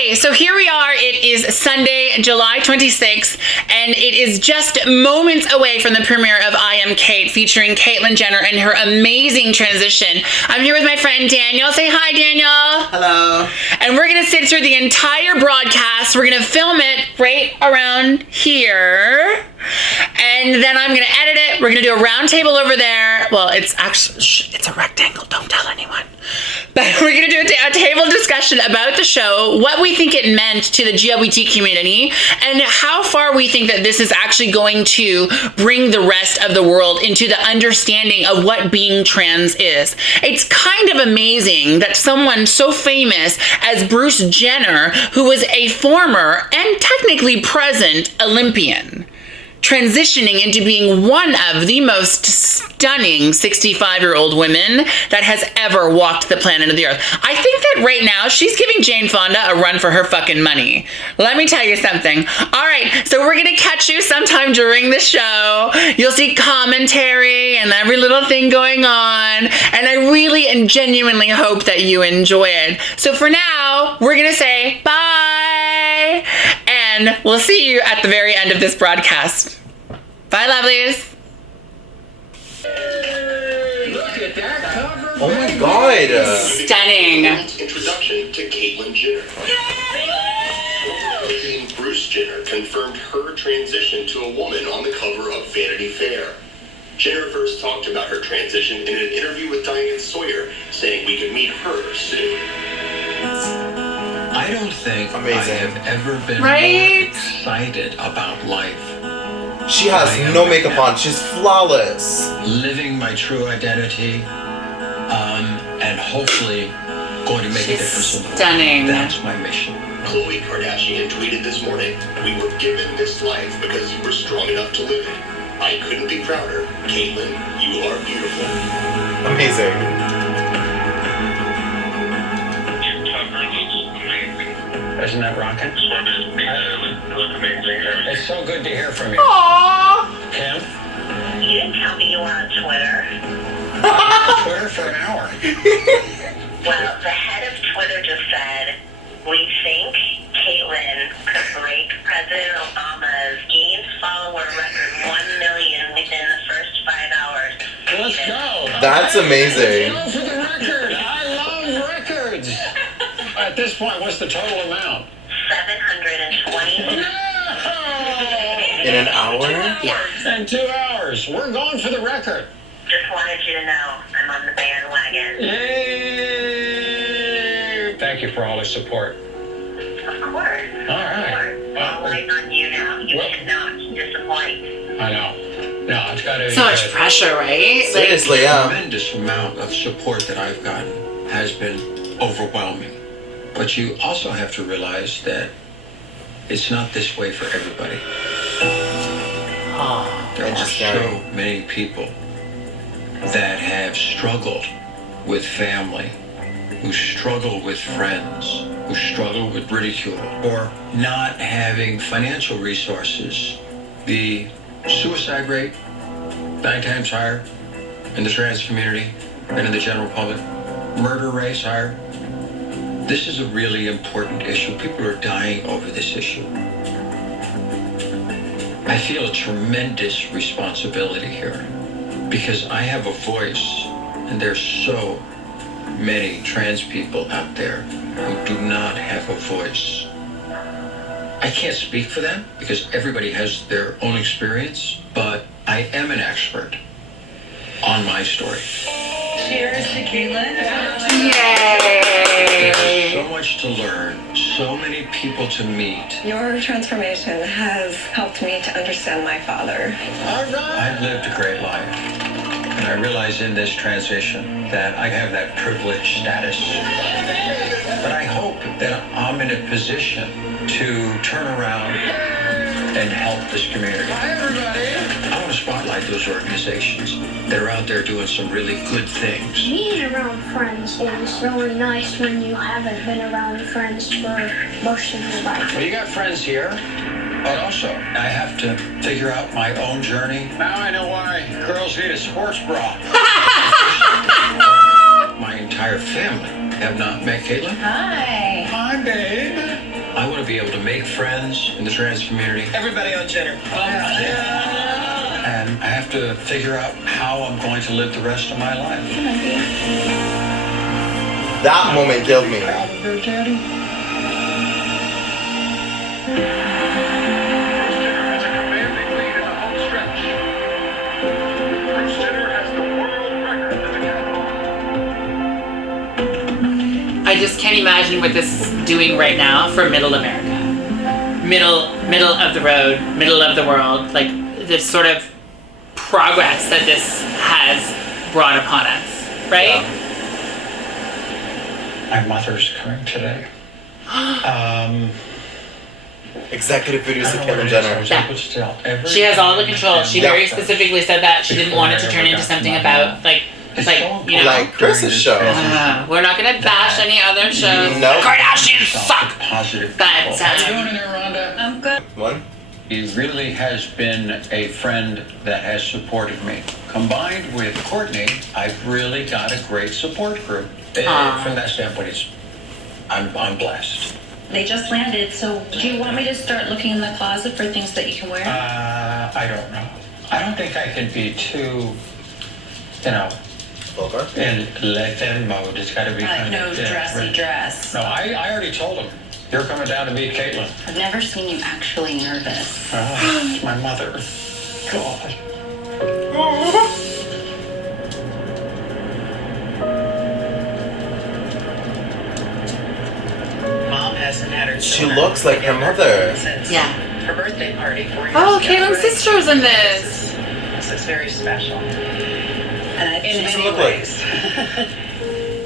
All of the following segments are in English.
Okay, so here we are. It is Sunday, July 26th, and it is just moments away from the premiere of I Am Cait, featuring Caitlyn Jenner and her amazing transition. I'm here with my friend Daniel. Say hi, Daniel. Hello. And we're going to sit through the entire broadcast. We're going to film it right around here. And then I'm going to edit it. We're going to do a round table over there. Well, it's actually, it's a rectangle. Don't tell anyone. But we're going to do a table discussion about the show, what we think it meant to the LGBT community, and how far we think that this is actually going to bring the rest of the world into the understanding of what being trans is. It's kind of amazing that someone so famous as Bruce Jenner, who was a former and technically present Olympian, transitioning into being one of the most stunning 65-year-old women that has ever walked the planet of the earth. I think that right now she's giving Jane Fonda a run for her fucking money. Let me tell you something. All right, so we're gonna catch you sometime during the show. You'll see commentary and every little thing going on, and I really and genuinely hope that you enjoy it. So for now, we're gonna say bye, and we'll see you at the very end of this broadcast. Bye, lovelies. Look at that cover. Oh my god. Stunning. Introduction to Caitlyn Jenner. Bruce Jenner confirmed her transition to a woman on the cover of Vanity Fair. Jenner first talked about her transition in an interview with Diane Sawyer, saying we could meet her soon. I don't think Amazing. I have ever been Right? more excited about life. She has no makeup on. She's flawless. Living my true identity, and hopefully going to make a difference in the world. Stunning. That's my mission. Khloe Kardashian tweeted this morning, "We were given this life because you were strong enough to live it. I couldn't be prouder. Caitlyn, you are beautiful." Amazing. Isn't that rocking? Look amazing. It's so good to hear from you. Aww. Kim? You didn't tell me you were on Twitter. Twitter for an hour. Well, the head of Twitter just said, we think Caitlyn could break President Obama's gained follower record 1 million within the first 5 hours. Let's go. That's amazing. Let's go for the record. I love records. At this point, what's the total amount? 720. In an hour? Yeah. In 2 hours. We're going for the record. Just wanted you to know I'm on the bandwagon. Yay! Thank you for all the support. Of course. All right. All eyes on you now. You Well- cannot disappoint. I know. No, it's got to be So much good. pressure, right? Like, Seriously, The yeah. tremendous amount of support that I've gotten has been overwhelming. But you also have to realize that it's not this way for everybody. There are Interesting. so many people that have struggled with family, who struggle with friends, who struggle with ridicule, or not having financial resources. The suicide rate, 9 times higher in the trans community than in the general public. Murder rates higher. This is a really important issue. People are dying over this issue. I feel a tremendous responsibility here because I have a voice, and there's so many trans people out there who do not have a voice. I can't speak for them because everybody has their own experience, but I am an expert on my story. Cheers to Caitlyn. Yay. There's so much to learn, so many people to meet. Your transformation has helped me to understand my father. I've lived a great life, and I realize in this transition that I have that privileged status. But I hope that I'm in a position to turn around and help this community. Hi, everybody. I want to spotlight those organizations that are out there doing some really good things. Being around friends is really nice when you haven't been around friends for most of your life. Well, you got friends here, but also I have to figure out my own journey. Now I know why girls need a sports bra. My entire family have not met Caitlyn. Hi. Hi, babe. be able to make friends in the trans community. Everybody on Jenner. And I have to figure out how I'm going to live the rest of my life. That moment killed me. I just can't imagine what this is doing right now for middle America. Middle of the road, middle of the world. Like this sort of progress that this has brought upon us, right? My mother's coming today. Executive producer I don't know Caitlyn what it is. I Jenner. was Yeah. able to tell everything. She has all the control. She very Yeah. specifically said that she didn't want it to turn into something about like you know. Like Chris's show. We're not gonna bash any other shows. Nope. Kardashians suck. Positive But people. How you doing in there, Rhonda? I'm good. One. He really has been a friend that has supported me. Combined with Courtney, I've really got a great support group. From that standpoint, I'm blessed. They just landed, so do you want me to start looking in the closet for things that you can wear? I don't know. I don't think I can be too, Vulgar. in let them mode. It's got to be kind No of dressy dress. No, I already told him. You're coming down to meet Caitlyn. I've never seen you actually nervous. It's my mother. God. Mom hasn't had her She children looks like her mother. since Yeah. her birthday party 4 years Oh, ago. Caitlyn's sister's in this. So it's very special. And in She doesn't many look like- ways.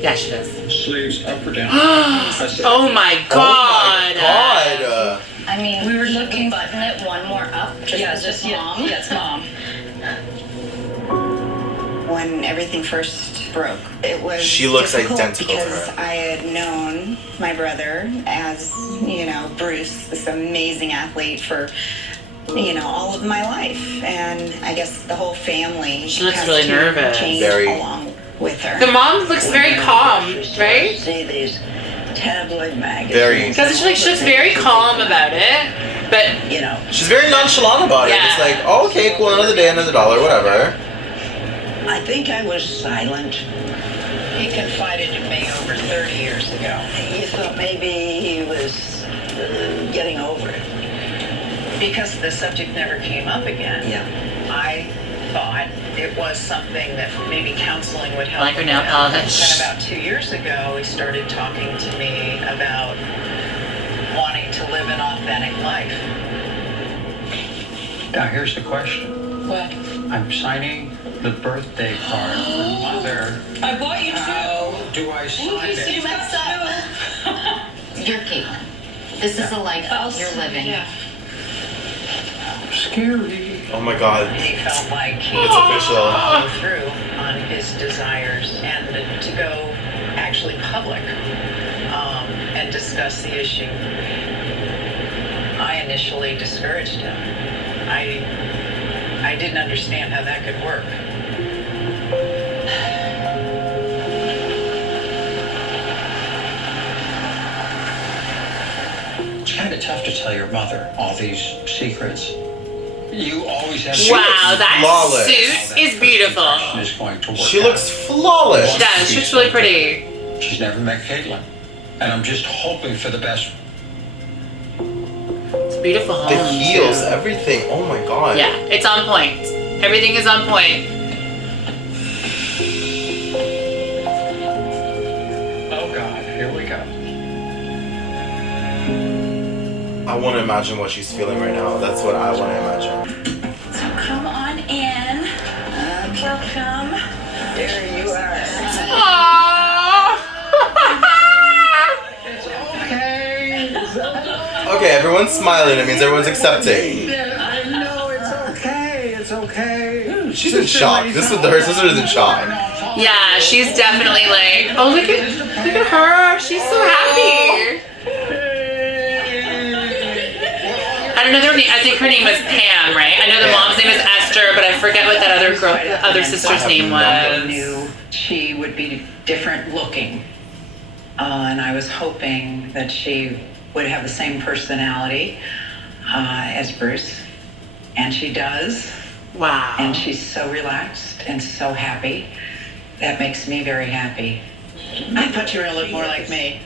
Yeah, she does. Sleeves up or down? Oh my god. Oh my god. I mean, we were looking button it one more up, just mom. Yes, Mom. When everything first broke, it was She looks difficult identical to because her. I had known my brother as, Bruce, this amazing athlete for, all of my life. And I guess the whole family She looks has really to nervous. change Very. along with her. The mom looks very calm, right? See these tabloid magazines. Very. Because she looks very calm about it, but She's very nonchalant about it. Yeah. It's like, oh, okay, cool, another day, another dollar, whatever. I think I was silent. He confided in me over 30 years ago. You thought maybe he was getting over it. Because the subject never came up again. Yeah. I thought it was something that maybe counseling would help. Like her him nail with. polish. And about 2 years ago, he started talking to me about wanting to live an authentic life. Now here's the question. What? I'm signing the birthday card for Mother. I bought you How do I sign it? You're Caitlyn. This is a life you're living. Yeah. Scary. Oh my god. He felt like he It's official. followed through on his desires and to go actually public and discuss the issue. I initially discouraged him. I didn't understand how that could work. It's kind of tough to tell your mother all these secrets. You always have. wow, that flawless. suit is beautiful. Is going to work She looks flawless. She does. She looks really pretty. She's never met Caitlyn, and I'm just hoping for the best. It's a beautiful home. The heels, too. everything. Oh my god. Yeah, it's on point. Everything is on point. Oh God, here we go. I want to imagine what she's feeling right now. That's what I want to imagine. So come on in. Welcome. There you are. Okay, everyone's smiling. It means everyone's accepting. I know it's okay. It's okay. She's in shock. Her sister is in shock. Yeah, she's definitely like, oh look at her. She's so happy. I don't know their name. I think her name was Pam, right? I know the mom's name is Esther, but I forget what that other sister's name I was. knew she would be different looking. And I was hoping that she would have the same personality as Bruce, and she does. Wow. And she's so relaxed and so happy. That makes me very happy. I thought you were gonna look more like me.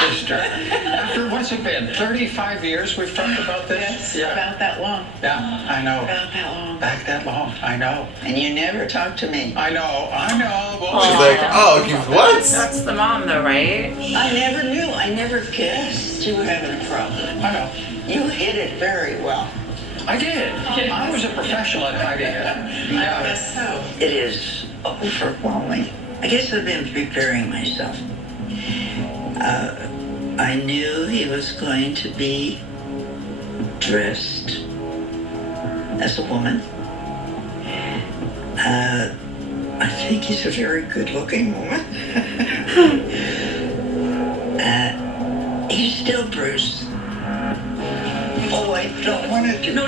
Sister. After, what's it been, 35 years we've talked about this? Yes, about that long. Yeah, I know. About that long. Back that long, I know. And you never talk to me. I know. Well, She's like, oh, what? That's the mom, though, right? I never knew. I never guessed you were having a problem. I know. You hid it very well. I did. I was a professional at hiding it. I guess so. It is overwhelming. I guess I've been preparing myself. I knew he was going to be dressed as a woman. I think he's a very good-looking woman. He's still Bruce. Oh, I don't want to do. No.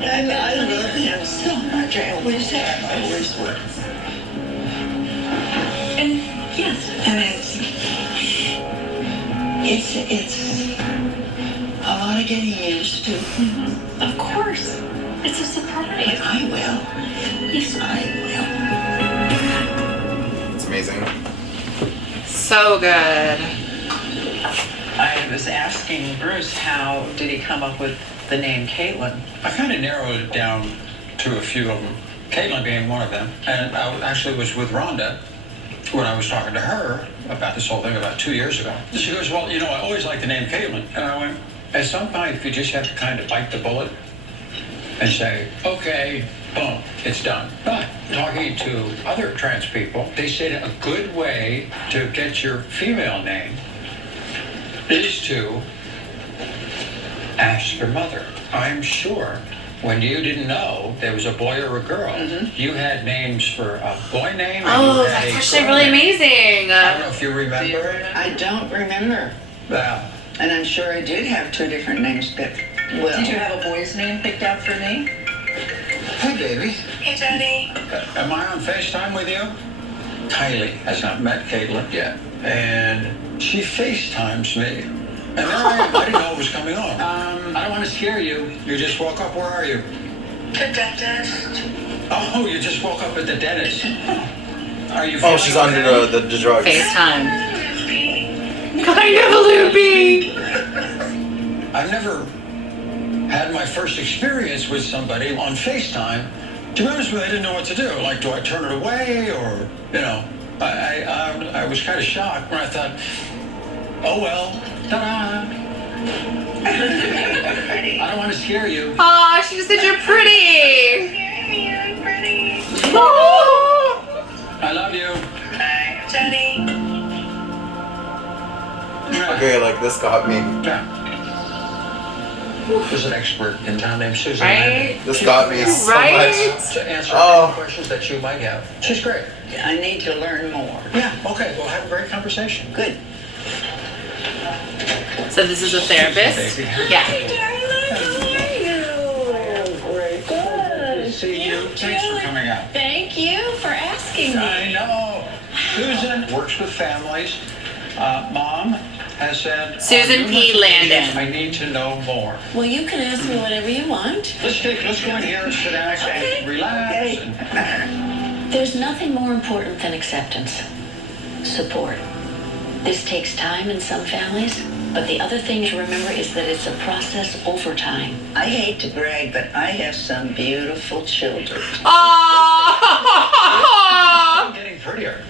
I love him so much. I always have. I always will. And yes, And it's a lot of getting used to. of course. It's a surprise. I will. Yes. I will. It's amazing. So good. I was asking Bruce, how did he come up with the name Caitlyn? I kind of narrowed it down to a few of them, Caitlyn being one of them. And I actually was with Rhonda when I was talking to her about this whole thing about 2 years ago. She goes, well, you know, I always like the name Caitlyn. And I went, at some point, you just have to kind of bite the bullet and say, okay, boom, it's done. But talking to other trans people, they said a good way to get your female name is to ask your mother. I'm sure when you didn't know there was a boy or a girl, you had names for a boy name and Oh, you had that's a actually girl really name. amazing. I don't know if you remember. I don't remember. Yeah. And I'm sure I did have 2 different names picked. Well, Did you have a boy's name picked out for me? Hey, baby. Hey, Daddy. Am I on FaceTime with you? Kylie has not met Caitlyn yet, and she FaceTimes me. And there I am. I didn't know what was coming on. I don't want to scare you. You just woke up. Where are you? The dentist. Oh, you just woke up at the dentist. Are you? Oh, feeling she's okay? under the drugs. FaceTime. Kind of loopy. I've never had my first experience with somebody on FaceTime. To be honest with you, I didn't know what to do. Like, do I turn it away or, you know, I was kind of shocked when I thought, oh well, ta-da. I don't want to scare you. Aw, she just said you're pretty. You're pretty. I love you. Bye, Daddy. Okay, like this got me. Yeah. There's an expert in town named Susan. Right? This got me so Right? much. To answer Oh. any questions that you might have. She's great. I need to learn more. Yeah, okay, we'll have a great conversation. Good. So this is a therapist? Baby. Yeah. Great. Good. See you. Thanks for coming out. Thank you for asking me. I know. Susan works with families. Mom has said. Susan on P. numerous Landon. occasions, I need to know more. Well, you can ask me whatever you want. Let's go in here and sit down and relax. And, There's nothing more important than acceptance, support. This takes time in some families, but the other thing to remember is that it's a process over time. I hate to brag, but I have some beautiful children. Aww. I'm getting prettier.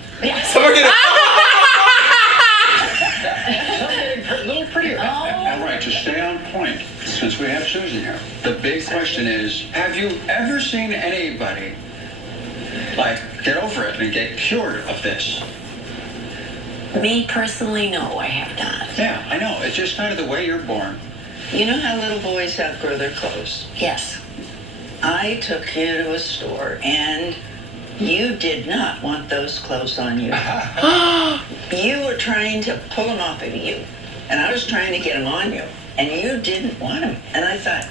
So we're gonna. I'm getting a little prettier. All right, to stay on point, since we have Susan here, the big question is, have you ever seen anybody, like, get over it and get cured of this? Me personally, no, I have not. Yeah, I know. It's just kind of the way you're born. You know how little boys outgrow their clothes? Yes. I took you to a store and you did not want those clothes on you. You were trying to pull them off of you, and I was trying to get them on you, and you didn't want them. And I thought,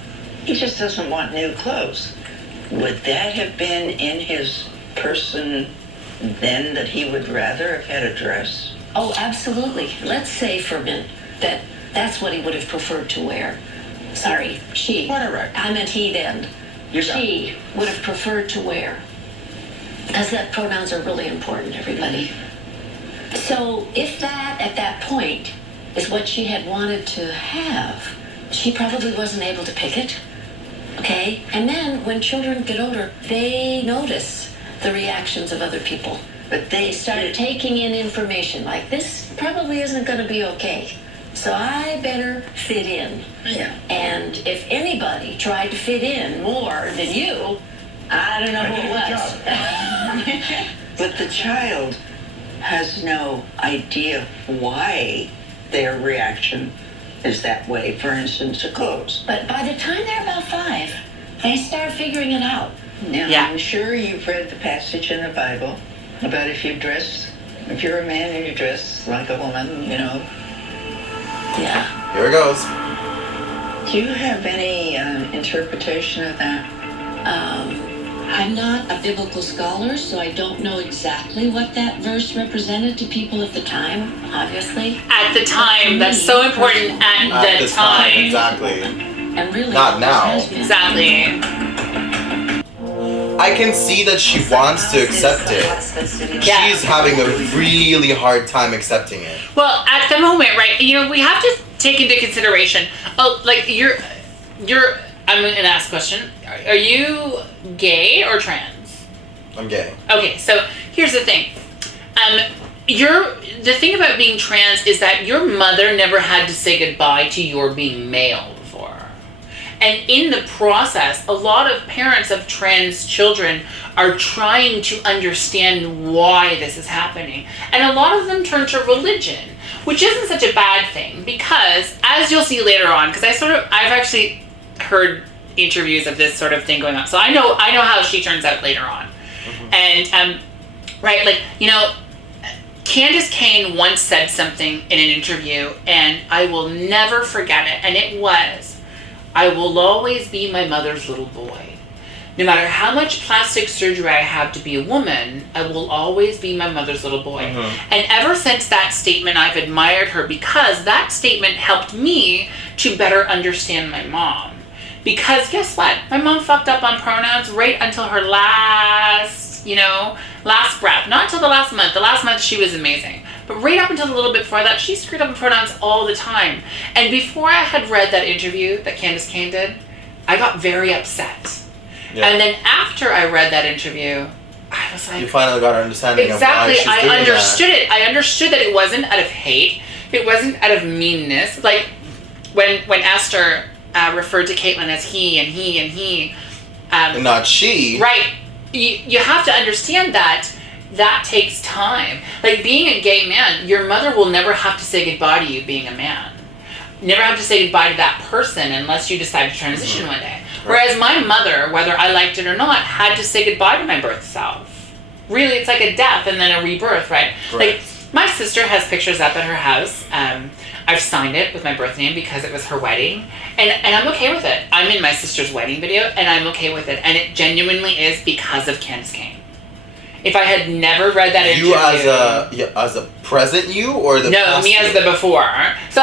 he just doesn't want new clothes. Would that have been in his person then that he would rather have had a dress? Oh, absolutely. Let's say for a minute that that's what he would have preferred to wear. Sorry, she. Whatever. I meant he then. She would have preferred to wear. Because that pronouns are really important, everybody. So if that, at that point, is what she had wanted to have, she probably wasn't able to pick it. Okay? And then when children get older, they notice the reactions of other people. But they start taking in information like, this probably isn't going to be okay. So I better fit in. Yeah. And if anybody tried to fit in more than you, I don't know who it was. But the child has no idea why their reaction is that way, for instance, to clothes. But by the time they're about 5, they start figuring it out. Now, Yeah. I'm sure you've read the passage in the Bible about if you're a man and you dress like a woman, you know. Yeah. Here it goes. Do you have any interpretation of that? I'm not a biblical scholar, so I don't know exactly what that verse represented to people at the time, obviously. At the time, that's so important. At the time. Exactly. And really, Not now. has been. Exactly. I can see that she wants to accept it. Yeah. She's having a really hard time accepting it. Well, at the moment, right? You know, we have to take into consideration. Oh, like you're. I'm gonna ask a question. Are you gay or trans? I'm gay. Okay, so here's the thing. The thing about being trans is that your mother never had to say goodbye to your being male before. And in the process, a lot of parents of trans children are trying to understand why this is happening. And a lot of them turn to religion, which isn't such a bad thing because, as you'll see later on, because I've actually heard interviews of this sort of thing going on. So I know how she turns out later on. Mm-hmm. And, right, like, you know, Candace Cain once said something in an interview, and I will never forget it. And it was, I will always be my mother's little boy. No matter how much plastic surgery I have to be a woman, I will always be my mother's little boy. Mm-hmm. And ever since that statement, I've admired her because that statement helped me to better understand my mom. Because guess what? My mom fucked up on pronouns right until her last breath. Not until the last month. The last month she was amazing. But right up until a little bit before that, she screwed up on pronouns all the time. And before I had read that interview that Candace Cain did, I got very upset. Yeah. And then after I read that interview, I was like... You finally got an understanding exactly, of why she's doing understood it. I understood that it wasn't out of hate. It wasn't out of meanness. Like, when Esther referred to Caitlyn as he and he and he... and not she. Right. You have to understand that takes time. Like, being a gay man, your mother will never have to say goodbye to you being a man. Never have to say goodbye to that person unless you decide to transition one day. Whereas my mother, whether I liked it or not, had to say goodbye to my birth self. Really, it's like a death and then a rebirth, right? Like, my sister has pictures up at her house. I've signed it with my birth name because it was her wedding. And I'm okay with it. I'm in my sister's wedding video, and I'm okay with it. And it genuinely is because of Candace Cain. If I had never read that interview... You as a present you, or the past me you? as the before. So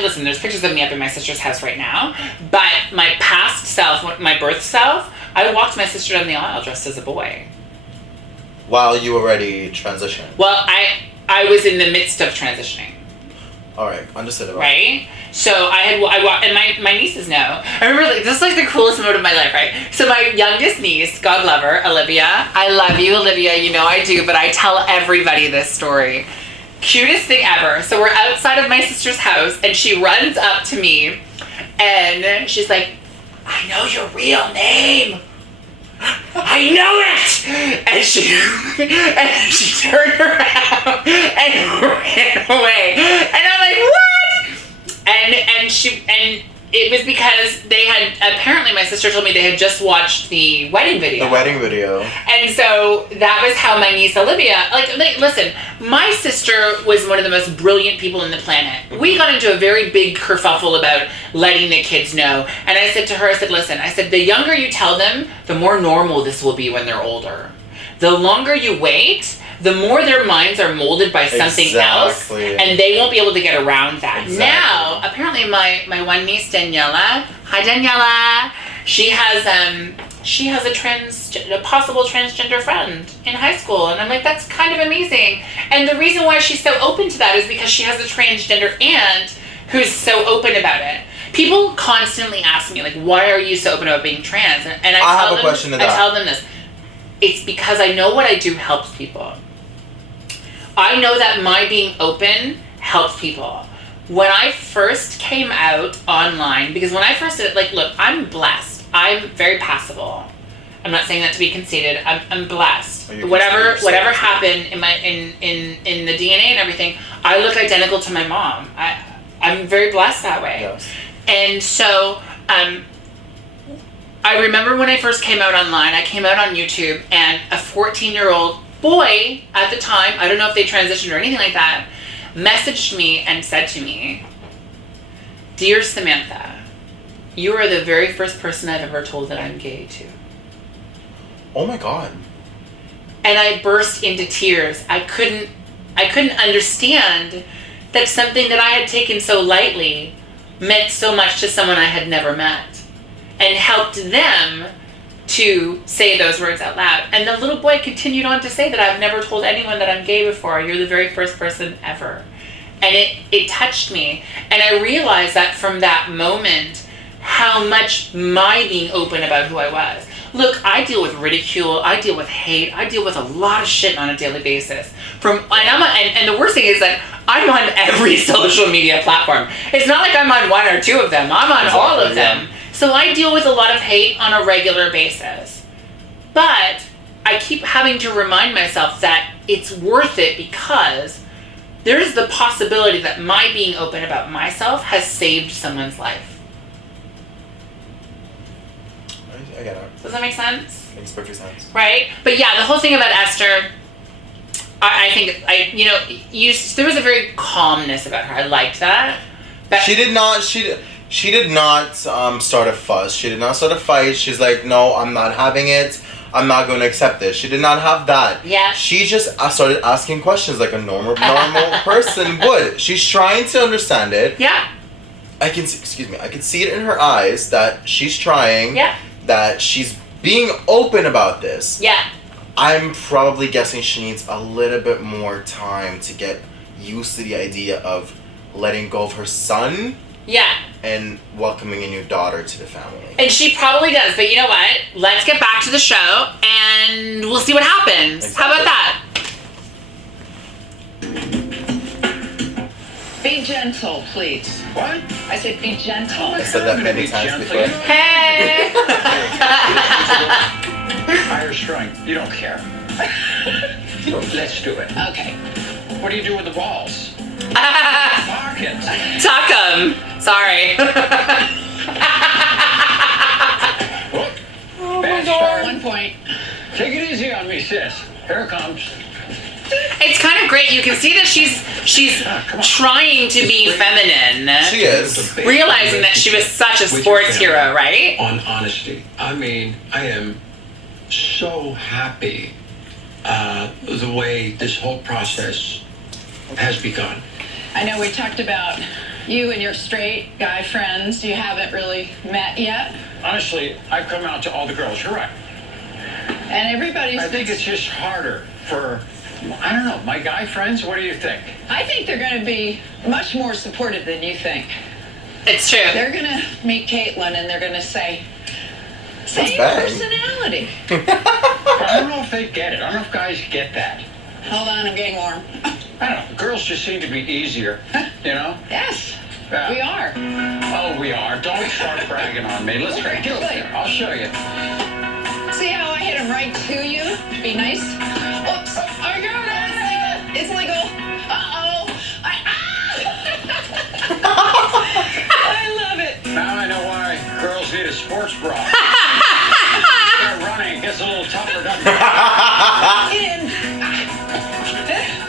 listen, there's pictures of me up in my sister's house right now. But my past self, my birth self, I walked my sister down the aisle dressed as a boy. While you already transitioned? Well, I was in the midst of transitioning. All right, understood. Right? So I walked, and my nieces know. I remember, like, this is like the coolest moment of my life, right? So my youngest niece, God love her, Olivia. I love you, Olivia. You know I do, but I tell everybody this story. Cutest thing ever. So we're outside of my sister's house, and she runs up to me, and she's like, I know your real name. I know it! And she turned around and ran away. And I'm like, what? And it was because they had, apparently my sister told me they had just watched the wedding video. The wedding video. And so that was how my niece Olivia, like listen, my sister was one of the most brilliant people on the planet. Mm-hmm. We got into a very big kerfuffle about letting the kids know. And I said to her, listen, the younger you tell them, the more normal this will be when they're older. the longer you wait, the more their minds are molded by something else, and they won't be able to get around that. Exactly. Now, apparently my one niece, Daniela, hi Daniela, she has a possible transgender friend in high school, and I'm like, that's kind of amazing. And the reason why she's so open to that is because she has a transgender aunt who's so open about it. People constantly ask me, like, why are you so open about being trans? And I tell them this. It's because I know what I do helps people. I know that my being open helps people. When I first came out online, because when I first did it, like, look, I'm blessed. I'm very passable. I'm not saying that to be conceited. I'm blessed. Whatever happened in my in the DNA and everything, I look identical to my mom. I'm very blessed that way. Yes. And so I remember when I first came out online, I came out on YouTube, and a 14-year-old boy at the time, I don't know if they transitioned or anything like that, messaged me and said to me, "Dear Samantha, you are the very first person I've ever told that I'm gay to." Oh my God. And I burst into tears. I couldn't understand that something that I had taken so lightly meant so much to someone I had never met, and helped them to say those words out loud. And the little boy continued on to say that I've never told anyone that I'm gay before. You're the very first person ever. And it touched me. And I realized that from that moment, how much my being open about who I was. Look, I deal with ridicule, I deal with hate, I deal with a lot of shit on a daily basis. And the worst thing is that I'm on every social media platform. It's not like I'm on one or two of them. I'm on all of them. So I deal with a lot of hate on a regular basis. But I keep having to remind myself that it's worth it, because there's the possibility that my being open about myself has saved someone's life. I get it. Does that make sense? Makes perfect sense. Right? But yeah, the whole thing about Esther, I think, there was a very calmness about her. I liked that. But she did not start a fuss. She did not start a fight. She's like, no, I'm not having it. I'm not going to accept this. She did not have that. Yeah. She just started asking questions like a normal person would. She's trying to understand it. Yeah. I can see it in her eyes that she's trying. Yeah. That she's being open about this. Yeah. I'm probably guessing she needs a little bit more time to get used to the idea of letting go of her son. Yeah. And welcoming a new daughter to the family. And she probably does. But you know what? Let's get back to the show and we'll see what happens. Exactly. How about that? Be gentle, please. What? I said be gentle. I said that many times before. Hey! Higher strength. You don't care. Let's do it. Okay. What do you do with the balls? Pockets. Tuck 'em. Sorry. Bad start. 1 point. Take it easy on me, sis. Here it comes. It's kind of great. You can see that she's trying to be feminine. She is. Realizing that she was such a sports hero, right? On honesty. I mean, I am so happy the way this whole process has begun. I know we talked about you and your straight guy friends. You haven't really met yet. Honestly, I've come out to all the girls. You're right. And everybody's... I think it's just harder for... I don't know, my guy friends, what do you think? I think they're going to be much more supportive than you think. It's true. They're going to meet Caitlyn and they're going to say, same personality. I don't know if they get it. I don't know if guys get that. Hold on, I'm getting warm. I don't know. Girls just seem to be easier, you know? Yes, we are. Oh, we are. Don't start bragging on me. Let's go. Get over there. I'll show you. See how I hit him right to you? Be nice. Oops. I got it. It's legal. Uh-oh. I love it. Now I know why girls need a sports bra. Start running. It gets a little tougher, doesn't it?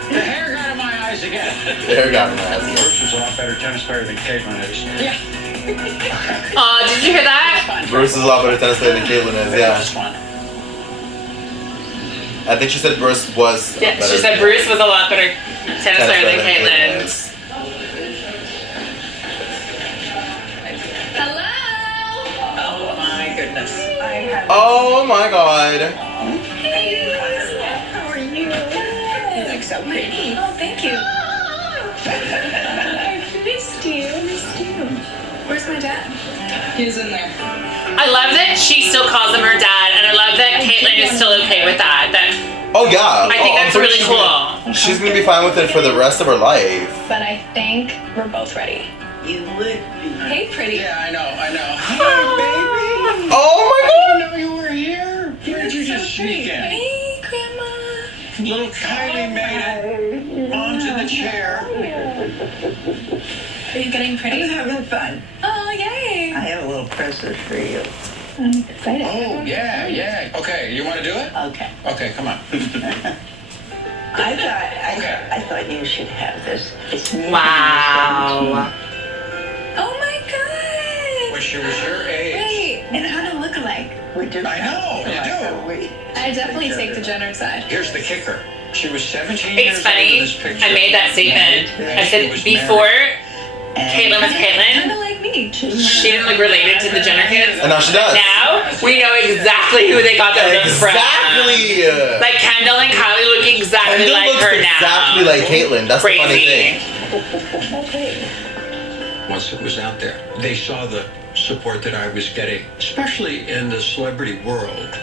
The hair got in my eyes again. The hair got in my eyes again. Bruce is a lot better tennis player than Caitlyn is. Yeah. Did you hear that? Bruce is a lot better tennis player than Caitlyn is, yeah. That's fun. I think she said Bruce was. Yeah, she said Bruce was a lot better tennis player than Caitlyn. Hello. Oh my goodness. Oh my God. How are you? You look so pretty. Oh, thank you. I missed you. Where's my dad? He's in there. I love that she still calls him her dad, and I love that Caitlyn is still okay with that. Oh yeah. I think that's really cool. She's gonna be fine with it for the rest of her life. But I think we're both ready. You would be. Hey, pretty. Yeah, I know. Hi, baby. Oh my I God. didn't know you were here. Where did you You're just so sneak in? Hey, Grandma. Little Kylie made it. Mom's in the chair. Are you getting I'm pretty? having fun. Oh, yay. I have a little present for you. I'm excited. Oh, yeah. Okay, you want to do it? Okay. Okay, come on. I thought you should have this. It's new. Wow. Oh, my God. When she was your age. Wait, and how do I look alike? We just I know, you do. I definitely take the Jenner side. Here's the kicker. She was 17 years It's old in funny. this picture. I made that statement. And I she said was before married. Caitlyn was Kind Caitlyn, of like me. she didn't look related to the Jenner kids. And now she does. Now we know exactly who they got their looks from. Exactly. Like Kendall and Kylie look exactly Kendall like looks her exactly now. like Caitlyn. That's the funny Crazy. thing. Once it was out there, they saw the support that I was getting, especially in the celebrity world.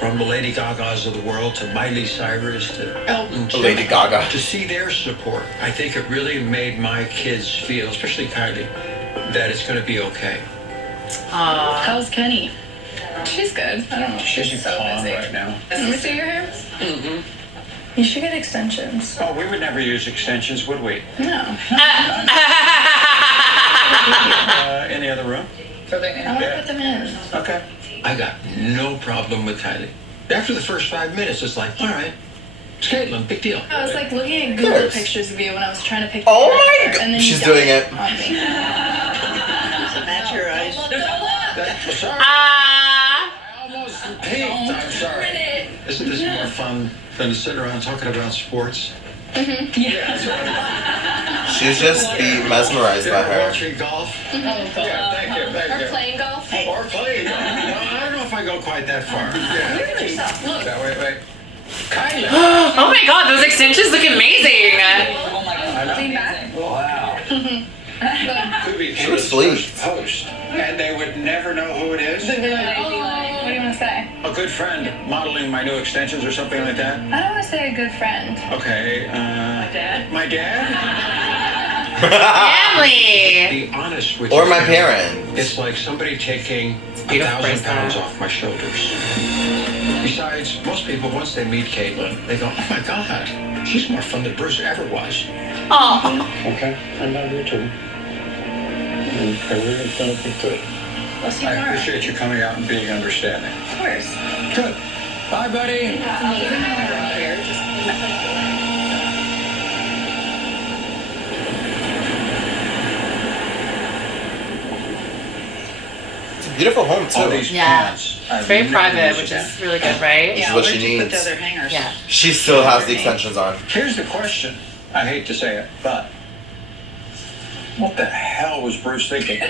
From the Lady Gagas of the world to Miley Cyrus to Elton John. Lady Gaga. To see their support, I think it really made my kids feel, especially Kylie, that it's going to be okay. Aw. How's Kenny? She's good. I don't know. She's so calm busy. right now. Let me see your hair. Mm-hmm. You should get extensions. Oh, we would never use extensions, would we? No. In the other room? I want to put them in. Okay. I got no problem with Kylie. After the first 5 minutes, it's like, all right, it's Caitlyn, big deal. I was like looking at Of Google course. pictures of you when I was trying to pick. Oh the my character, God. and then She's you doing died it. on me. Match your eyes. Sorry. Ah. I almost peaked. I'm sorry. Isn't this more fun than to sit around talking about sports? Yeah. She's just be mesmerized by her. Watching golf? golf. Yeah, thank you. Or playing golf. Or playing golf. No, I don't know if I go quite that far. Yeah. Look. Wait. Kylie. Oh my God, those extensions look amazing. Lean back. Wow. Could be She was Caitlyn's sleek. first post. And they would never know who it is? What do you want to say? A good friend modeling my new extensions or something like that? I don't want to say a good friend. Okay, My dad? my dad? Family. Be honest with Or you. my parents. It's like somebody taking beautiful 1,000 pounds bracelet. off my shoulders. Besides, most people, once they meet Caitlyn, they go, oh my God, she's more fun than Bruce ever was. Oh. Okay, I love you too. And I really don't think good. We'll see I tomorrow. appreciate you coming out and being understanding. Of course. Good. Bye, buddy. It's a beautiful home All too. these Yeah. pants. It's very private, which is really good, right? This is what she where'd you put the needs. other hangers? Yeah. She still has the extensions on. Here's the question. I hate to say it, but what the hell was Bruce thinking?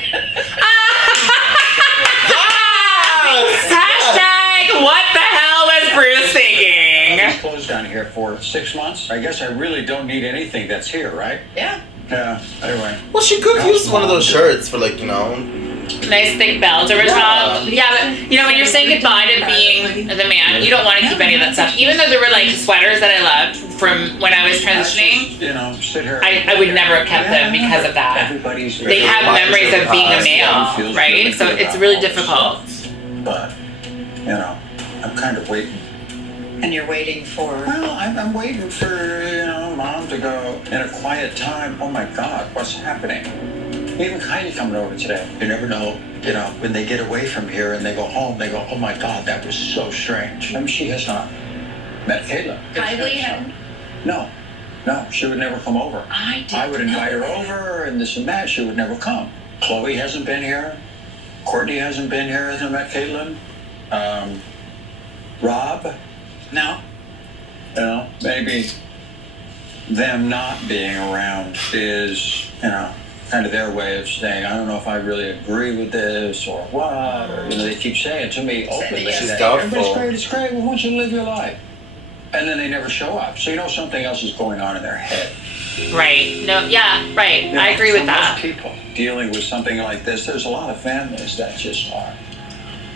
Hashtag what the hell was Bruce thinking? It's closed down here for 6 months. I guess I really don't need anything that's here, right? Yeah. Yeah. Anyway. Well, she could use one of those shirts for like, Nice thick belt over top. Yeah, but when you're saying goodbye to being the man, you don't want to keep any of that stuff. Even though there were like sweaters that I loved from when I was transitioning, Sit here. I would never have kept them because of that. Everybody's They have memories of being a male, right? So it's really difficult. But, I'm kind of waiting. And you're waiting for. Well, I'm waiting for, Mom to go in a quiet time. Oh my God, what's happening? Even Kylie coming over today. You never know, when they get away from here and they go home, they go, oh my God, that was so strange. I mean, she has not met Caitlyn. Kylie had. No, she would never come over. I would invite her over and this and that. She would never come. Chloe hasn't been here. Courtney hasn't been here, hasn't met Caitlyn. Rob? No. You know, maybe them not being around is, you know, kind of their way of saying, I don't know if I really agree with this or what, or, you know, they keep saying to me openly She's that doubtful. everybody's great, it's great, we want you to live your life. And then they never show up. So you know something else is going on in their head. Right. No, yeah, right. You know, I agree with for that. most people dealing with something like this, there's a lot of families that just are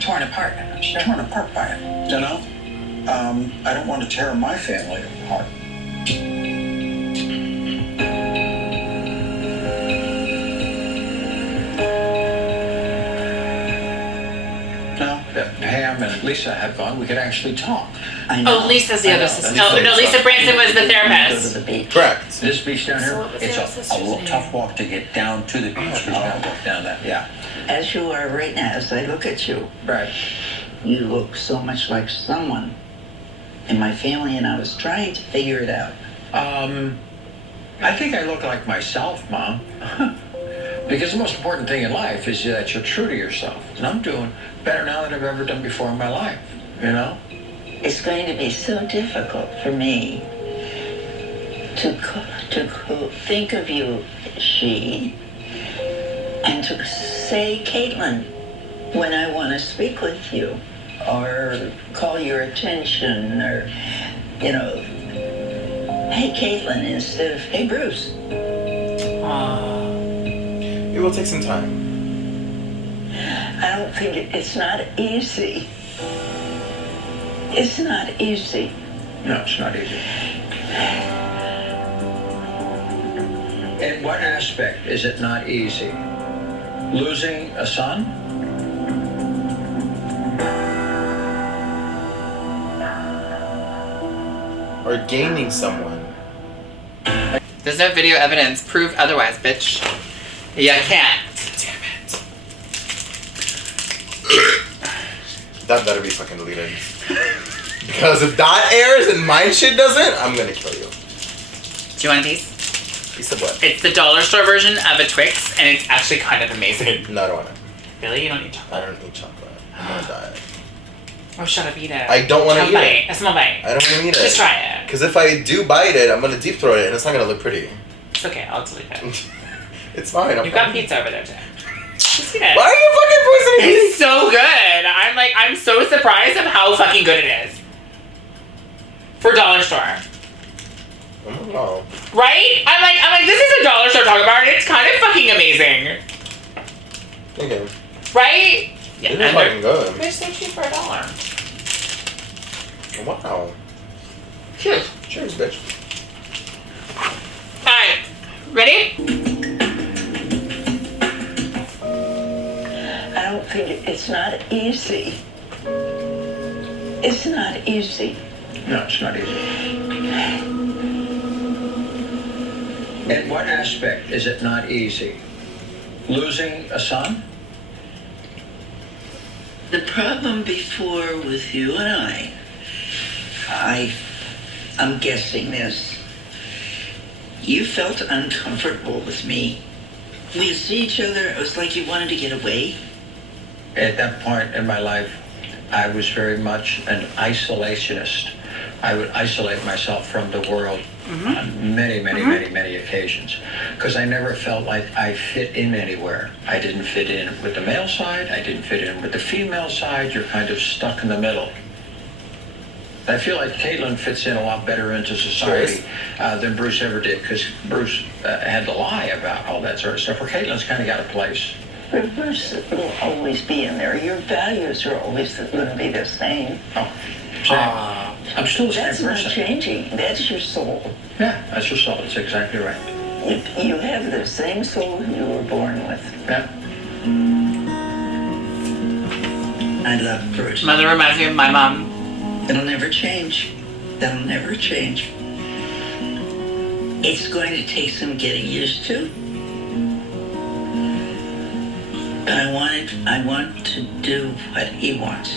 Torn apart. Sure. torn apart by it, you know? I don't want to tear my family apart. Now that Pam and Lisa have gone, we could actually talk. I know. Oh, Lisa's the I other know, sister. that's No, the no, same Lisa stuff. Branson was the Go to therapist. the beach. Correct. This beach down So here, what was it's the other a sister's name? tough walk to get down to the beach. We gotta walk down that, yeah. As you are right now, as I look at you, Right. you look so much like someone in my family, and I was trying to figure it out. I think I look like myself, Mom. Because the most important thing in life is that you're true to yourself. And I'm doing better now than I've ever done before in my life, you know? It's going to be so difficult for me to think of you, she, and to say Caitlyn when I want to speak with you or call your attention or, you know, hey Caitlyn instead of hey Bruce. It will take some time. I don't think it's not easy. It's not easy. No, it's not easy. In what aspect is it not easy? Losing a son? Or gaining someone. There's no video evidence. Prove otherwise, bitch. Yeah, can't. Damn it. That better be fucking deleted. Because if that airs and my shit doesn't, I'm gonna kill you. Do you want a piece? Piece of what? It's the dollar store version of a Twix, and it's actually kind of amazing. No, I don't want it. Really? You don't need chocolate? I don't eat chocolate. I'm gonna die. Oh, shut up, eat it. I don't want to Have eat a bite. it. A small bite. I don't want to eat it. Just try it. Because if I do bite it, I'm gonna deep throat it, and it's not gonna look pretty. It's okay. I'll delete it. It's fine. You've got pizza over there too. Just eat it. Why are you fucking poisoning me? It's so good. I'm so surprised of how fucking good it is. For dollar store. Oh. Right? I'm like, this is a dollar store chocolate bar, and it's kind of fucking amazing. Okay. Right? Yeah, This is fucking good. They're so cheap for $1. Wow. Cheers. Cheers, bitch. Alright. Ready? I don't think it's not easy. It's not easy. No, it's not easy. In what aspect is it not easy? Losing a son? The problem before with you and I'm guessing this. You felt uncomfortable with me. We see each other, it was like you wanted to get away. At that point in my life, I was very much an isolationist. I would isolate myself from the world on many occasions because I never felt like I fit in anywhere. I didn't fit in with the male side. I didn't fit in with the female side. You're kind of stuck in the middle. I feel like Caitlyn fits in a lot better into society than Bruce ever did because Bruce had to lie about all that sort of stuff, where Caitlyn's kind of got a place. But Bruce will always be in there. Your values are always going to be the same. Oh, same. I'm still the same That's not person. changing. That's your soul. Yeah, that's your soul. That's exactly right. You have the same soul you were born with. Yeah. I love Bruce. Mother reminds me of my mom. It'll never change. That'll never change. It's going to take some getting used to. But I want to do what he wants.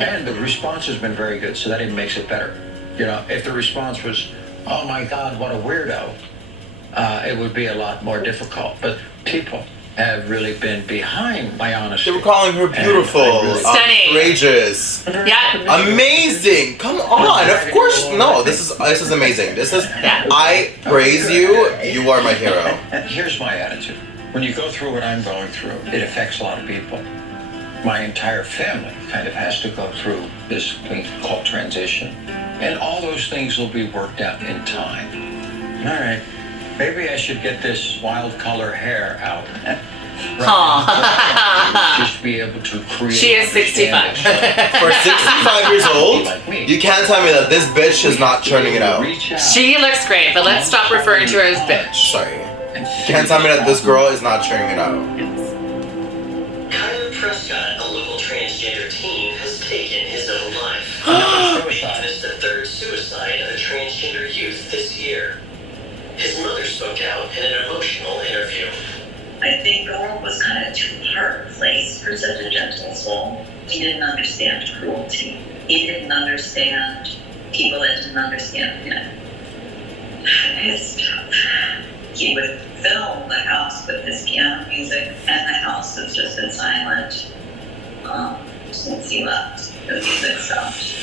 And the response has been very good, so that even makes it better. You know, if the response was, oh my God, what a weirdo, it would be a lot more difficult. But people have really been behind my honesty. They were calling her beautiful, Stunning. courageous, Yeah. amazing. Come on, of course. No, this is amazing. I praise you. You are my hero. Here's my attitude. When you go through what I'm going through, it affects a lot of people. My entire family kind of has to go through this thing called transition. And all those things will be worked out in time. All right. Maybe I should get this wild color hair out. Just be able to create. She is 65. For 65 years old, you can't tell me that this bitch is not churning it out. She looks great, but let's stop referring to her as bitch. Sorry. You can't tell me that this girl is not churning it out. Kyle Prescott, a local transgender teen, has taken his own life. He witnessed the third suicide of a transgender youth this year. His mother spoke out in an emotional interview. I think the world was kind of too hard place for such a gentle soul. He didn't understand cruelty. He didn't understand people that didn't understand him. It's tough. He would film the house with his piano music, and the house has just been silent since he left. The music stopped.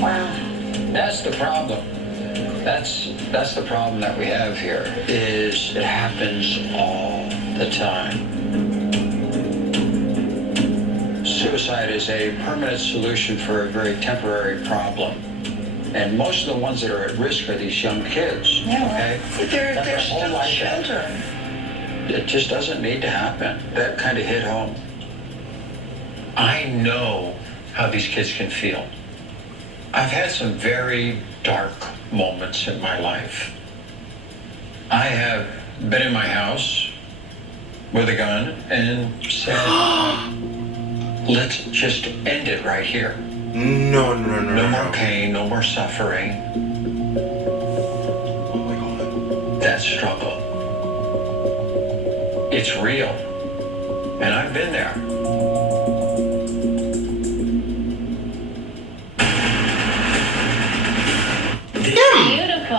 Wow. That's the problem. That's the problem that we have here, is it happens all the time. Suicide is a permanent solution for a very temporary problem. And most of the ones that are at risk are these young kids, okay? They're whole still life children. It just doesn't need to happen. That kind of hit home. I know how these kids can feel. I've had some very dark moments in my life. I have been in my house with a gun and said, let's just end it right here. No more pain, no more suffering. Oh my god. That struggle. It's real. And I've been there. Beautiful.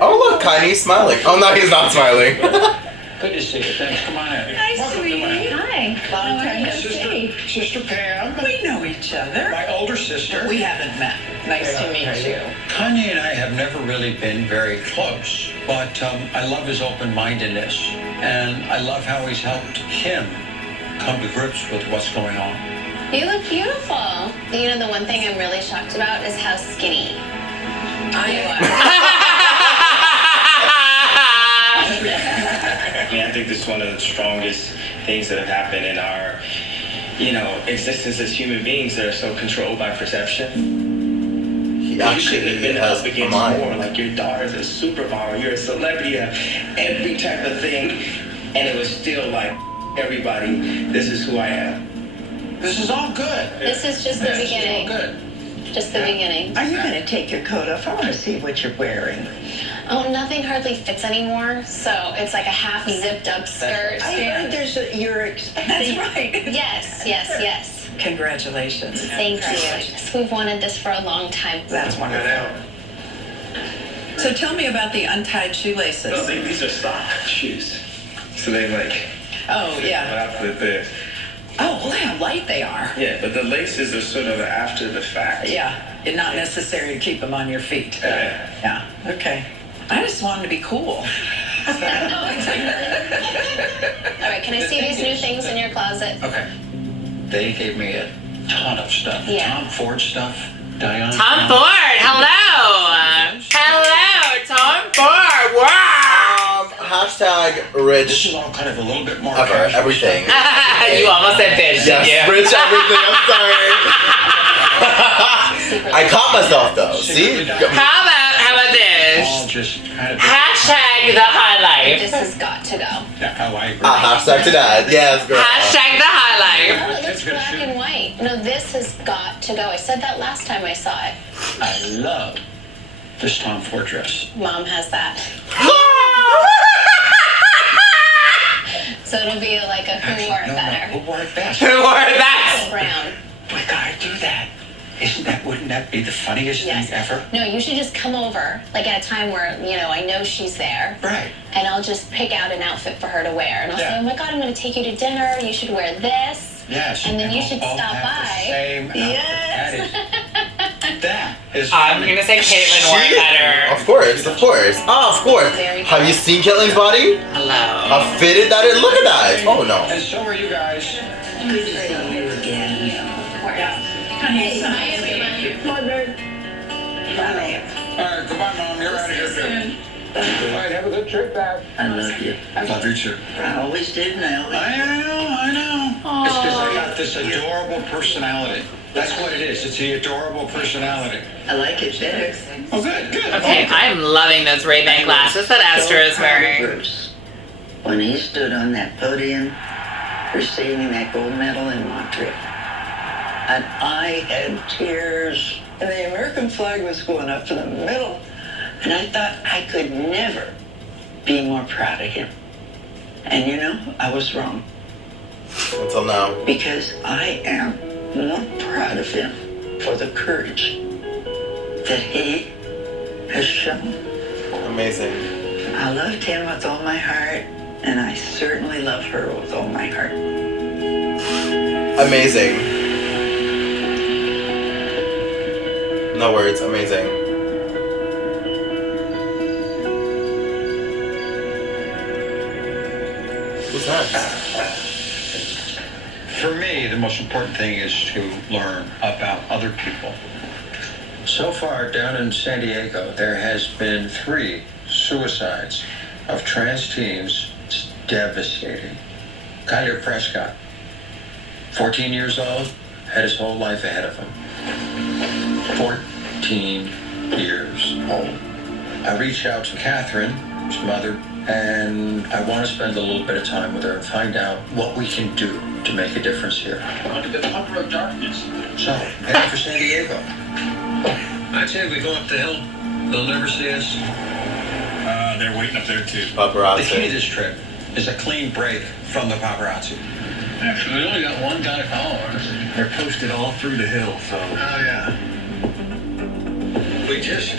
Oh look, Kanye's smiling. Oh no, he's not smiling. Good to see you. Thanks. Come on in. Hi, Welcome to sweetie. my- Hi. Long time no see. Sister Pam. We know each other. My older sister. We haven't met. Nice to meet you. Kanye and I have never really been very close, but I love his open-mindedness, and I love how he's helped him come to grips with what's going on. You look beautiful. You know, the one thing I'm really shocked about is how skinny you are. I think this is one of the strongest things that have happened in our, existence as human beings that are so controlled by perception. He You actually couldn't have been has up a against mind. more. Like, your daughter's a supermodel, you're a celebrity, you have every type of thing, and it was still like, everybody, this is who I am. This is all good. This is just the This is all beginning. good. Just the beginning. Are you going to take your coat off? I want to see what you're wearing. Oh, nothing hardly fits anymore, so it's like a half zipped up skirt. I heard you're expecting. That's right. Yes. Congratulations. Thank you. We've wanted this for a long time. That's wonderful. So tell me about the untied shoelaces. No, these are sock shoes. So they Oh, yeah. after the Oh, well, how light they are. yeah, but the laces are sort of after the fact. Yeah, it's not necessary to keep them on your feet. Yeah. Yeah, okay. I just wanted to be cool. All right, can I see these new things in your closet? Okay. They gave me a ton of stuff. Yeah. Tom Ford stuff. Diane. Tom Ford, hello. Hello, Tom Ford. Wow. Hashtag This rich is all kind of a little bit more ever, casual everything. stuff. You almost said bitch, Yes, didn't you? rich everything. I'm sorry. I caught myself though. See? How about All this? just kind of. Hashtag the highlight. This has got to go. Yeah, oh, I agree. Hashtag to that. Yes, girl. Hashtag the highlight. Oh, it looks black and white. No, this has got to go. I said that last time I saw it. I love this Tom Ford dress. Mom has that. So it'll be like a who wore it better. Who wore it best? Who wore it best? Brown. We gotta do that. Wouldn't that be the funniest thing ever? No, you should just come over, like at a time where, I know she's there. Right. And I'll just pick out an outfit for her to wear. And I'll say, oh my God, I'm going to take you to dinner. You should wear this. Yes. And then you we'll should both stop have by. The same outfit. That is I'm funny. gonna say Caitlyn wore better. Of course. Oh, of course. Very Have you seen Caitlyn's body? Hello. How fitted that is? Look at that. Oh no. And so are you guys. Good to see you again. Bye, ma'am. All right, goodbye, Mom. You're out of here. All right, have a good trip back. I love you. Love you too. I always did, and I always I know. It's because I got this adorable personality. That's what it is. It's the adorable personality. I like it better. Oh, good. Okay, I'm loving those Ray-Ban glasses that Esther is wearing. Bruce, when he stood on that podium receiving that gold medal in Montreal, and I had tears, and the American flag was going up in the middle, and I thought I could never be more proud of him. And I was wrong. Until now. Because I am more proud of him for the courage that he has shown. Amazing. I loved him with all my heart, and I certainly love her with all my heart. Amazing. No words. Amazing. Who's next? For me, the most important thing is to learn about other people. So far, down in San Diego, there has been 3 suicides of trans teens. It's devastating. Kyler Prescott, 14 years old, had his whole life ahead of him. 14 years old. I reached out to Catherine, his mother, and I want to spend a little bit of time with her and find out what we can do to make a difference here. Under the cover of darkness. So, heading for San Diego. I'd say if we go up the hill, they'll never see us. They're waiting up there too. Paparazzi. The key to this trip is a clean break from the paparazzi. Actually, we only got one guy following us. They're posted all through the hill, so. Oh, yeah. We just,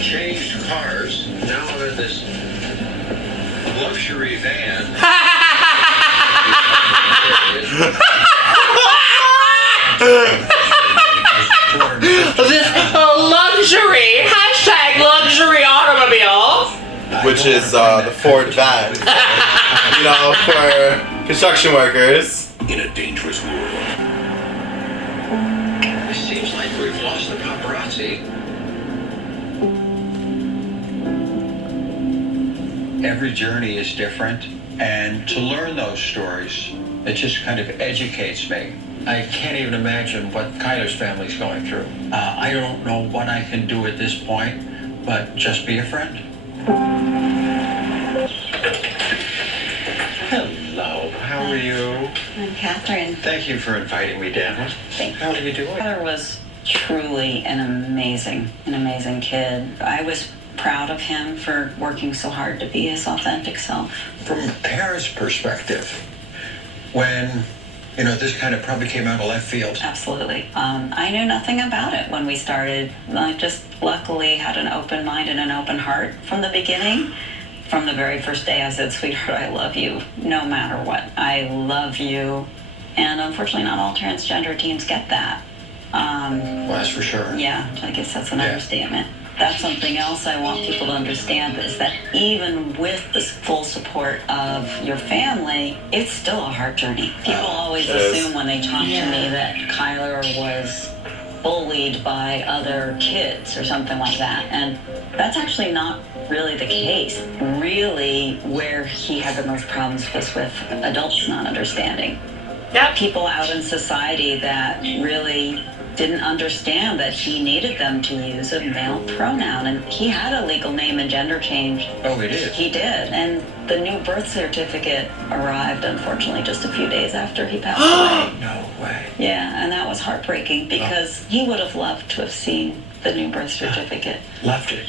changed cars. Now I'm in this luxury van. This luxury, #luxury automobile. Which is the Ford van. For construction workers. In a dangerous world. It seems like we've lost the paparazzi. Every journey is different, and to learn those stories, it just kind of educates me. I can't even imagine what Kyler's family's going through. I don't know what I can do at this point, but just be a friend. Hello, how are you? I'm Catherine. Thank you for inviting me down. Thank you. How are you doing? Tyler was truly an amazing kid. I was proud of him for working so hard to be his authentic self. From a parent's perspective, when this kind of probably came out of left field. Absolutely. I knew nothing about it when we started. I just luckily had an open mind and an open heart from the beginning. From the very first day, I said, sweetheart, I love you, no matter what. I love you. And unfortunately, not all transgender teens get that. Well, that's for sure. Yeah, I guess that's an understatement. That's something else I want people to understand, is that even with the full support of your family, it's still a hard journey. People always assume when they talk to me that Kyler was bullied by other kids or something like that. And that's actually not really the case. Really, where he had the most problems was with adults not understanding. People out in society that really didn't understand that he needed them to use a male pronoun, and he had a legal name and gender change. Oh, he did? He did, and the new birth certificate arrived, unfortunately, just a few days after he passed away. No way. Yeah, and that was heartbreaking because he would have loved to have seen the new birth certificate. Loved it.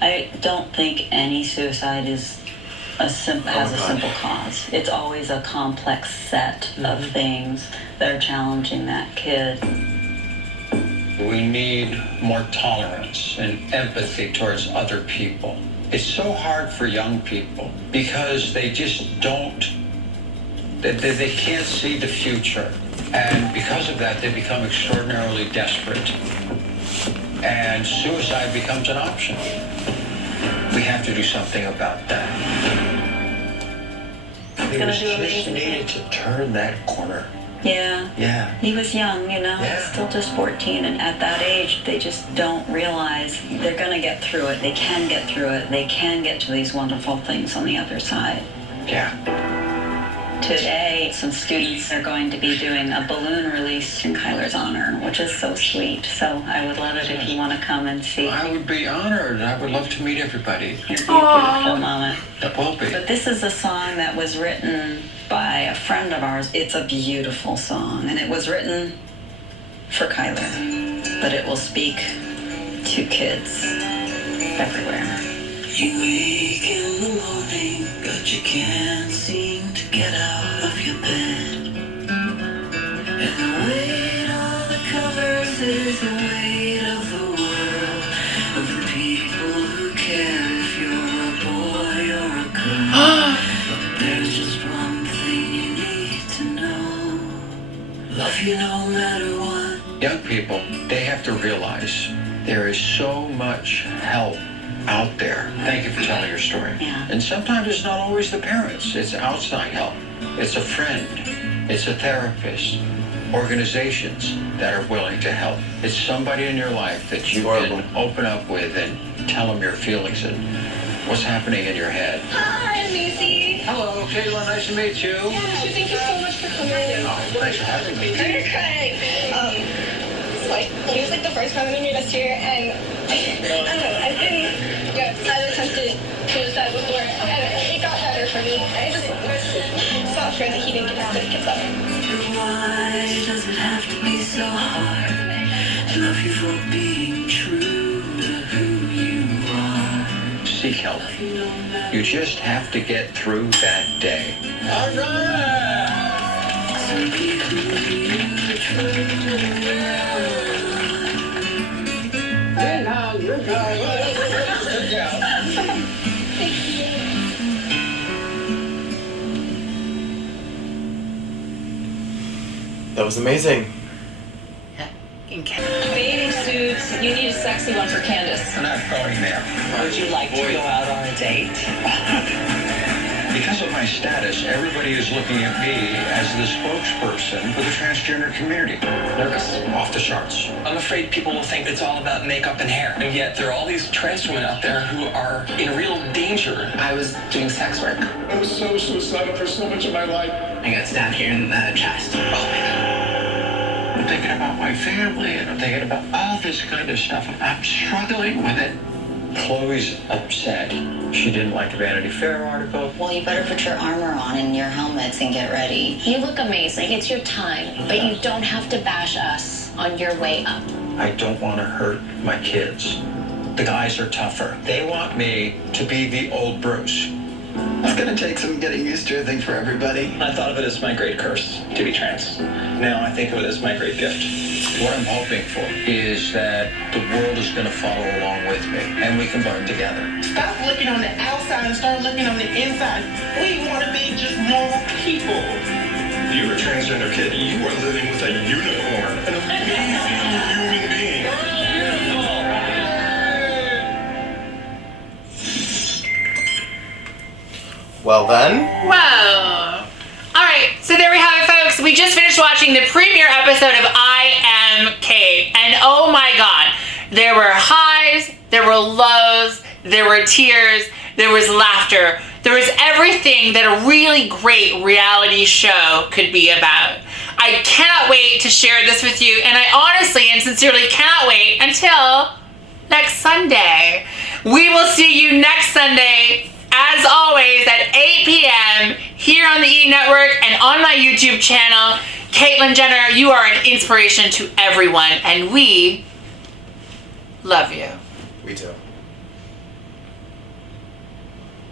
I don't think any suicide is has a simple cause. It's always a complex set of things that are challenging that kid. We need more tolerance and empathy towards other people. It's so hard for young people because they just don't, they can't see the future. And because of that, they become extraordinarily desperate. And suicide becomes an option. We have to do something about that. We just needed to turn that corner. Yeah. He was young, still just 14, and at that age, they just don't realize they're going to get through it. They can get through it. They can get to these wonderful things on the other side. Yeah. Today, some students are going to be doing a balloon release in Kyler's honor, which is so sweet. So I would love it if you want to come and see. I would be honored. I would love to meet everybody. It'd be a beautiful moment. It will be. But this is a song that was written by a friend of ours. It's a beautiful song, and it was written for Kyler, but it will speak to kids everywhere. You wake in the morning, but you can't seem to get out of your bed. And the weight of the covers is the weight of the world, of the people who care if you're a boy or a girl. There's just one thing you need to know. Love you no matter what. Young people, they have to realize there is so much help out there. Thank you for telling your story. Yeah. And sometimes it's not always the parents. It's outside help. It's a friend. It's a therapist. Organizations that are willing to help. It's somebody in your life that you can open up with and tell them your feelings and what's happening in your head. Hi, Macy. Hello, Caitlyn. Nice to meet you. Yeah, thank you so much for coming. Oh, thanks for having me. It was like the first time we made us here, and I don't know, I've been I've attempted suicide before, and it got better for me. I just saw friends that he didn't get to kids up. Why does it have to be so hard to love you for being true to who you are? Seek help. You just have to get through that day. All right! So be who you truly are. Hey, now you're good. Good job. That was amazing. Bathing suits, you need a sexy one for Candace. I'm not going there. Would you like to go out on a date? Because of my status, everybody is looking at me as the spokesperson for the transgender community. Nervous, off the charts. I'm afraid people will think it's all about makeup and hair. And yet there are all these trans women out there who are in real danger. I was doing sex work. I was so suicidal for so much of my life. I got stabbed here in the chest. Oh my God. I'm thinking about my family and I'm thinking about all this kind of stuff. I'm struggling with it. Chloe's upset. She didn't like the Vanity Fair article. Well, you better put your armor on and your helmets and get ready. You look amazing. It's your time, but you don't have to bash us on your way up. I don't want to hurt my kids. The guys are tougher. They want me to be the old Bruce. It's gonna take some getting used to, I think, for everybody. I thought of it as my great curse to be trans. Now I think of it as my great gift. What I'm hoping for is that the world is going to follow along with me and we can learn together. Stop looking on the outside and start looking on the inside. We want to be just normal people. You're a transgender kid. You are living with a unicorn, an amazing human being. Well then. Whoa. All right, so there we have it, folks. We just finished watching the premiere episode of I Am Cait, and oh my God, there were highs, there were lows, there were tears, there was laughter, there was everything that a really great reality show could be about. I cannot wait to share this with you, and I honestly and sincerely cannot wait until next Sunday. We will see you next Sunday, as always, at 8 p.m. here on the E! Network and on my YouTube channel. Caitlyn Jenner, you are an inspiration to everyone, and we love you. We do.